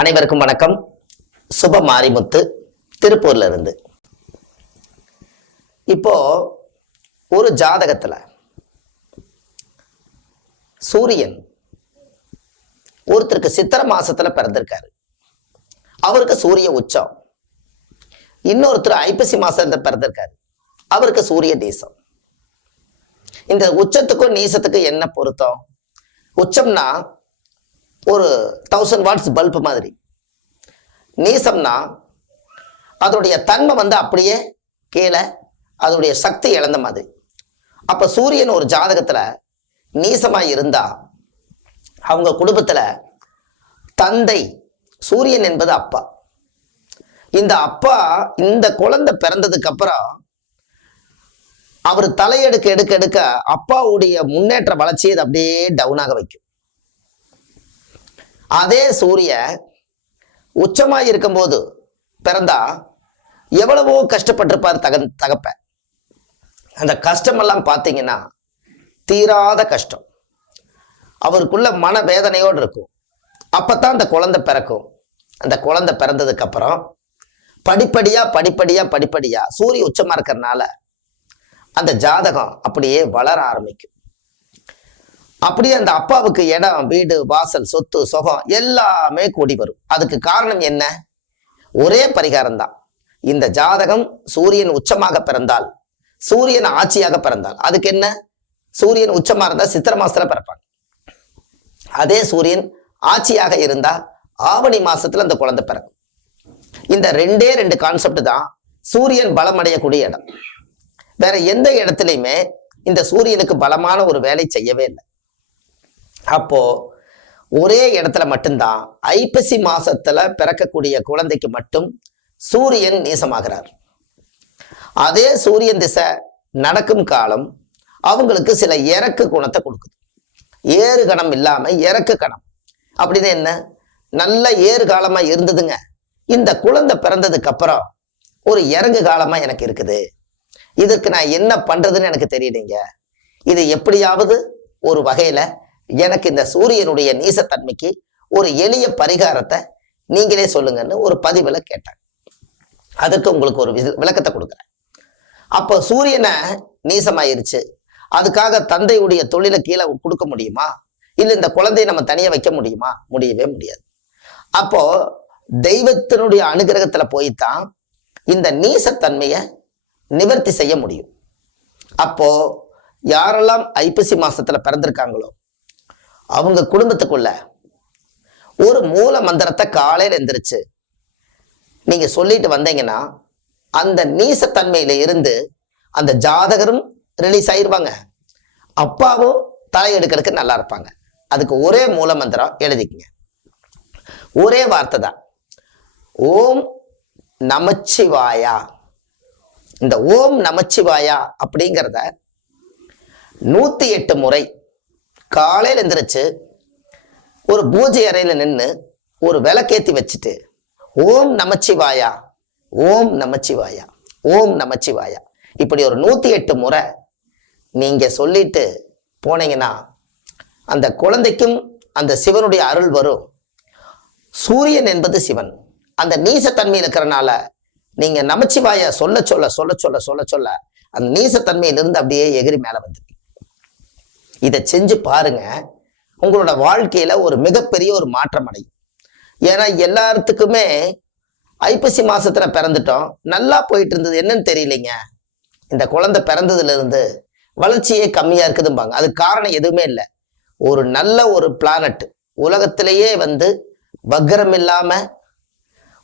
அனைவருக்கும் வணக்கம். சுப மாரிமுத்து, திருப்பூர்ல இருந்து. இப்போ ஒரு ஜாதகத்துல சூரியன் ஒருத்தருக்கு சித்திரை மாசத்துல பிறந்திருக்காரு. அவருக்கு சூரிய உச்சம். இன்னொருத்தர் ஐப்பசி மாசத்துல பிறந்திருக்காரு. அவருக்கு சூரிய நீசம். இந்த உச்சத்துக்கும் நீசத்துக்கும் என்ன பொருத்தம்? உச்சம்னா ஒரு 1000 வாட்ஸ் பல்பு மாதிரி. நீசம்னா அதோடைய தன்மை அப்படியே கீழே, அதோடைய சக்தி இழந்த மாதிரி. அப்ப சூரியன் ஒரு ஜாதகத்துல நீசமா இருந்தா அவங்க குடும்பத்துல தந்தை, சூரியன் என்பது அப்பா. இந்த அப்பா இந்த குழந்தை பிறந்ததுக்கு அப்புறம் அவர் தலையெடுக்க எடுக்க எடுக்க அப்பாவுடைய முன்னேற்ற வளர்ச்சியை அப்படியே டவுனாக வைக்கும். அதே சூரிய உச்சமாய் இருக்கும்போது பிறந்தா எவ்வளவோ கஷ்டப்பட்டிருப்பார் தகப்ப. அந்த கஷ்டமெல்லாம் பார்த்தீங்கன்னா தீராத கஷ்டம். அவருக்குள்ள மன வேதனையோடு இருக்கும். அப்பத்தான் அந்த குழந்தை பிறக்கும். அந்த குழந்தை பிறந்ததுக்கு அப்புறம் படிப்படியா சூரிய உச்சமா இருக்கிறதுனால அந்த ஜாதகம் அப்படியே வளர ஆரம்பிக்கும். அப்படியே அந்த அப்பாவுக்கு இடம், வீடு, வாசல், சொத்து, சுகம் எல்லாமே கூடி வரும். அதுக்கு காரணம் என்ன? ஒரே பரிகாரம் தான். இந்த ஜாதகம் சூரியன் உச்சமாக பிறந்தால், சூரியன் ஆட்சியாக பிறந்தால், அதுக்கு என்ன? சூரியன் உச்சமா இருந்தா சித்திரை மாசத்துல பிறப்பாங்க. அதே சூரியன் ஆட்சியாக இருந்தா ஆவணி மாசத்துல அந்த குழந்தை பிறக்கும். இந்த ரெண்டு கான்செப்ட் தான் சூரியன் பலமடையக்கூடிய இடம். வேற எந்த இடத்துலையுமே இந்த சூரியனுக்கு பலமான ஒரு வேலை செய்யவே இல்லை. அப்போ ஒரே இடத்துல மட்டும்தான் ஐப்பசி மாசத்துல பிறக்கக்கூடிய குழந்தைக்கு மட்டும் சூரியன் நீசமாகிறார். அதே சூரியன் திசை நடக்கும் காலம் அவங்களுக்கு சில இறக்கு குணத்தை கொடுக்குது. ஏறு கணம் இல்லாம இறக்கு கணம் அப்படின்னு என்ன? நல்ல ஏறு காலமா இருந்ததுங்க. இந்த குழந்தை பிறந்ததுக்கு அப்புறம் ஒரு இறங்கு காலமா எனக்கு இருக்குது. இதற்கு நான் என்ன பண்றதுன்னு எனக்கு தெரியலைங்க. இது எப்படியாவது ஒரு வகையில எனக்கு இந்த சூரியனுடைய நீசத்தன்மைக்கு ஒரு எளிய பரிகாரத்தை நீங்களே சொல்லுங்கன்னு ஒரு பதிவுல கேட்டாங்க. அதுக்கு உங்களுக்கு ஒரு விளக்கத்தை கொடுக்குறேன். அப்போ சூரியனை நீசமாயிருச்சு, அதுக்காக தந்தையுடைய தொழிலை கீழே கொடுக்க முடியுமா? இல்லை இந்த குழந்தையை நம்ம தனியா வைக்க முடியுமா? முடியவே முடியாது. அப்போ தெய்வத்தினுடைய அனுகிரகத்துல போய்தான் இந்த நீசத்தன்மையை நிவர்த்தி செய்ய முடியும். அப்போ யாரெல்லாம் ஐப்பசி மாசத்துல பிறந்திருக்காங்களோ அவங்க குடும்பத்துக்குள்ள ஒரு மூல மந்திரத்தை காலையில எந்திரிச்சு நீங்க சொல்லிட்டு வந்தீங்கன்னா அந்த நீசத்தன்மையில இருந்து அந்த ஜாதகரும் ரிலீஸ் ஆயிருவாங்க, அப்பாவும் தலையெடுக்கிறதுக்கு நல்லா இருப்பாங்க. அதுக்கு ஒரே மூல மந்திரம் எழுதிக்கங்க. ஒரே வார்த்தை தான், ஓம் நமச்சிவாயா. இந்த ஓம் நமச்சிவாயா அப்படிங்கிறத 108 முறை காலையில் எந்திரிச்சு ஒரு பூஜை அறையில நின்று ஒரு விளக்கேத்தி வச்சுட்டு ஓம் நமச்சிவாயா, ஓம் நமச்சிவாயா, ஓம் நமச்சிவாயா இப்படி ஒரு 108 முறை நீங்க சொல்லிட்டு போனீங்கன்னா அந்த குழந்தைக்கும் அந்த சிவனுடைய அருள் வரும். சூரியன் என்பது சிவன். அந்த நீசத்தன்மை இருக்கிறனால நீங்க நமச்சிவாயா சொல்ல சொல்ல சொல்ல சொல்ல சொல்ல சொல்ல அந்த நீசத்தன்மையிலிருந்து அப்படியே எகிரி மேல வந்து இதை செஞ்சு பாருங்க. உங்களோட வாழ்க்கையில ஒரு மிகப்பெரிய ஒரு மாற்றம் அடையும். ஏன்னா எல்லாத்துக்குமே ஐப்பசி மாசத்துல பிறந்துட்டோம், நல்லா போயிட்டு இருந்தது, என்னன்னு தெரியலைங்க. இந்த குழந்தை பிறந்ததுல இருந்து வளர்ச்சியே கம்மியா இருக்குதும்பாங்க. அது காரணம் எதுவுமே இல்லை. ஒரு நல்ல ஒரு பிளானட் உலகத்திலேயே வக்ரம் இல்லாம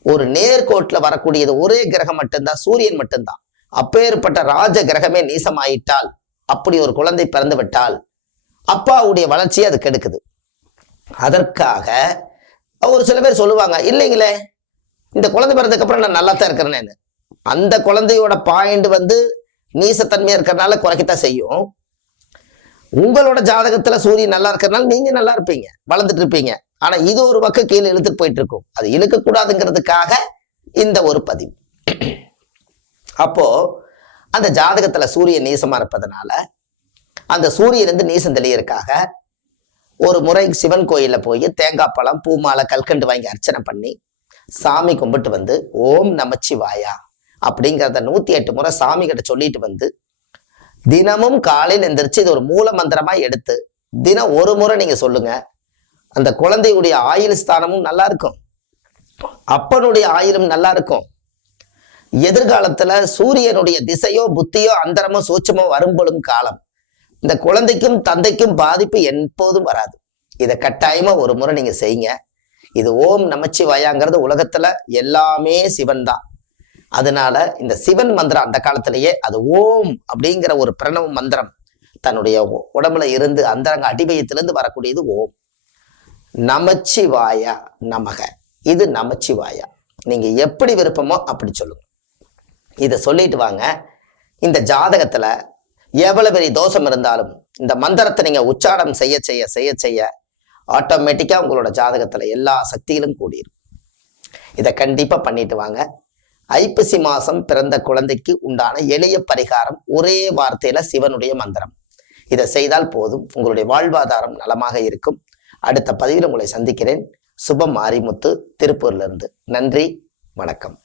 ஒரு நேர்கோட்டுல வரக்கூடியது ஒரே கிரகம் மட்டும்தான், சூரியன் மட்டும்தான். அப்பேற்பட்ட ராஜ கிரகமே நீசமாயிட்டால், அப்படி ஒரு குழந்தை பிறந்து விட்டால் அப்பாவுடைய வளர்ச்சியை அது கெடுக்குது. அதற்காக ஒரு சில பேர் சொல்லுவாங்க, இல்லைங்களே இந்த குழந்தை பிறந்ததுக்கு அப்புறம் நான் நல்லா தான் இருக்கிறேன்னு. அந்த குழந்தையோட பாயிண்ட் நீசத்தன்மையா இருக்கிறதுனால குறைக்கத்தான் செய்யும். உங்களோட ஜாதகத்துல சூரியன் நல்லா இருக்கிறதுனால நீங்க நல்லா இருப்பீங்க, வளர்ந்துட்டு இருப்பீங்க. ஆனா இது ஒரு பக்கம் கீழே இழுத்துட்டு போயிட்டு இருக்கும். அது இழுக்கக்கூடாதுங்கிறதுக்காக இந்த ஒரு பதிவு. அப்போ அந்த ஜாதகத்துல சூரியன் நீசமா இருப்பதனால அந்த சூரியன் நீசம் தெளியறதுக்காக ஒரு முறை சிவன் கோயில்ல போய் தேங்காய் பழம் பூ மாலை கல்கண்டு வாங்கி அர்ச்சனை பண்ணி சாமி கும்பிட்டு வந்து ஓம் நமச்சிவாயா அப்படிங்கிறத 108 முறை சாமி கிட்ட சொல்லிட்டு வந்து தினமும் காலையில் எந்திரிச்சு இது ஒரு மூல மந்திரமா எடுத்து தினம் ஒரு முறை நீங்க சொல்லுங்க. அந்த குழந்தையுடைய ஆயுள் ஸ்தானமும் நல்லா இருக்கும், அப்பனுடைய ஆயுளும் நல்லா இருக்கும். எதிர்காலத்துல சூரியனுடைய திசையோ புத்தியோ அந்தரமோ சூட்சமோ வரும்பொழும் காலம் இந்த குழந்தைக்கும் தந்தைக்கும் பாதிப்பு எப்போதும் வராது. இதை கட்டாயமா ஒரு முறை நீங்க செய்யுங்க. இது ஓம் நமச்சிவாயாங்கிறது உலகத்துல எல்லாமே சிவன் தான். அதனால இந்த சிவன் மந்திரம் அந்த காலத்திலேயே அது ஓம் அப்படிங்கிற ஒரு பிரணவ மந்திரம் தன்னுடைய உடம்புல இருந்து அந்தரங்க அடிவயத்திலிருந்து வரக்கூடியது ஓம். நமச்சிவாயா நமக, இது நமச்சிவாயா. நீங்க எப்படி விருப்பமோ அப்படி சொல்லுங்க. இதை சொல்லிட்டு வாங்க. இந்த ஜாதகத்துல எவ்வளவு பெரிய தோஷம் இருந்தாலும் இந்த மந்திரத்தை நீங்க உச்சாரணம் செய்ய செய்ய செய்ய செய்ய ஆட்டோமேட்டிக்கா உங்களோட ஜாதகத்துல எல்லா சக்திகளும் கூடிரும். இதை கண்டிப்பா பண்ணிட்டு வாங்க. ஐப்பசி மாசம் பிறந்த குழந்தைக்கு உண்டான எளிய பரிகாரம் ஒரே வார்த்தையில சிவனுடைய மந்திரம். இதை செய்தால் போதும், உங்களுடைய வாழ்வாதாரம் நலமாக இருக்கும். அடுத்த பதிவில் உங்களை சந்திக்கிறேன். சுபம் மாரிமுத்து, திருப்பூர்ல இருந்து. நன்றி, வணக்கம்.